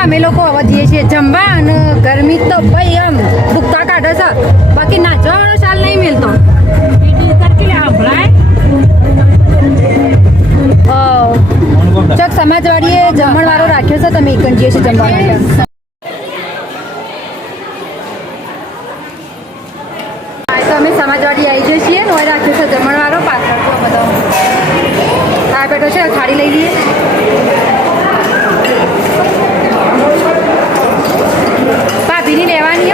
અમે લોકો હવે જઈએ છીએ જમવા અને ગરમી તો ભાઈ આમ ભૂખતા કાઢે છે બાકી નાચવાનો ચાલ નહીં મળતો ચક સમાજવાડીએ જમણવાળો રાખ્યો છે તમે એકન જઈએ છીએ જમવા તો અમે સમાજવાડી આવી જઈએ છીએ ને રાખ્યો છે જમણવાળો પાછળ તો બધો આ બેઠો છે થાળી લઈ લઈએ ભાભીની લેવાની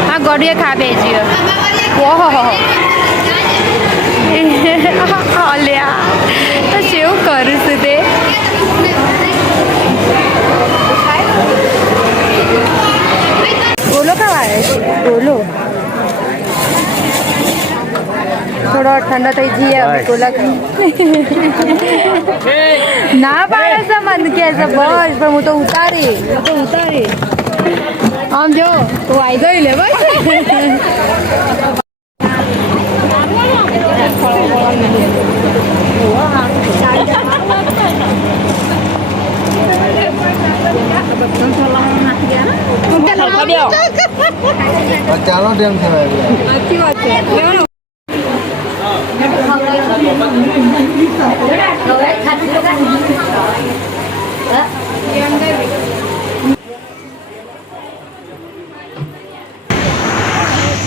હા ગોળીએ ખાબે છે ઓહો લ્યા તો કેવું કરું છું તે બોલો ખાવા છે બોલો થોડો ઠંડો થઈ જઈએ ગોલા ના પાડે છે મન કે છે બસ પણ હું તો ઉતારી આમ જો તું આવી ગઈ લે બસ ચાલો ટેમ છે સાચી વાત છે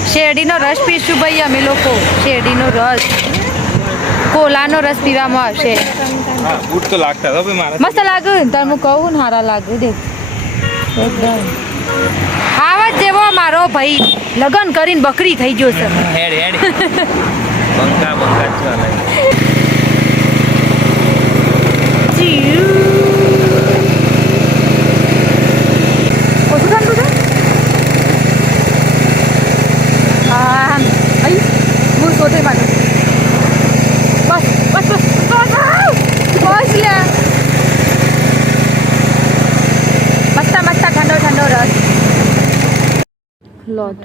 શેરડીનો રસ પીશું ભાઈ અમે લોકો શેરડીનો રસ કોલાનો રસ પીવામાં આવશે મસ્ત લાગે તાર હું કહું ને હારા લાગે દેખ એકદમ આવા જેવો મારો ભાઈ લગન કરીને બકરી થઈ ગયો છે લોટ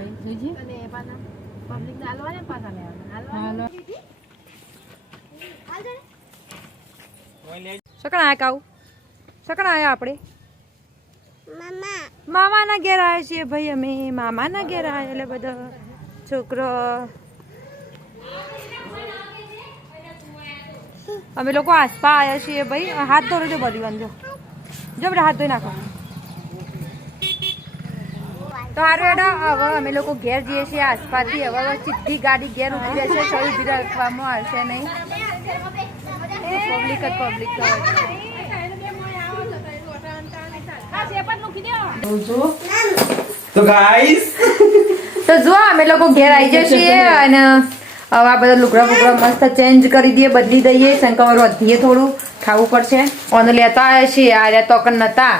શકણા આયા કાઉ શકણા આયા આપણે મામાના ઘેર આવ્યા છીએ ભાઈ અમે મામાના ઘેર આવ્યા એટલે બધા છોકરો અમે લોકો આસપા આવ્યા છીએ ભાઈ હાથ ધોરો જો બધી વાંધો જો આપણે હાથ ધોઈ નાખો તો સારું એડો હવે અમે લોકો ઘેર જઈએ છીએ આસપાસથી હવે સીધી ગાડી ઘેર ઉભી રહેશે કોઈ ઉભી રાખવામાં આવશે નહીં પબ્લિક તો ગાઈસ તો જો અમે લોકો ઘેર આવી જઈએ છીએ અને હવે આ બધા લુગડા ફુગડા મસ્ત ચેન્જ કરી દઈએ બદલી દઈએ શંકર વધીએ થોડું ખાવું પડશે અને લેતા આવ્યા છીએ આ રહ્યા તોકન નતા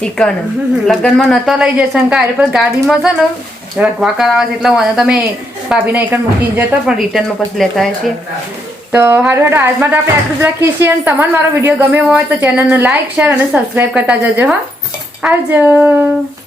ઈકન લગ્નમાં નતો લઈ જાય શંકા એટલે પછી ગાડીમાં છે ને રખવા કરાવે છે એટલે વાંધો તમે ભાભીને ઈકન મૂકી જતો પણ રિટર્નમાં પછી લેતા આવ્યા છીએ તો સારું સારું આજ માટે આપણે આટલું જ રાખીએ છીએ અને તમને મારો વિડીયો ગમ્યો હોય તો ચેનલને લાઈક શેર અને સબસ્ક્રાઈબ કરતા જજો હા આવજો.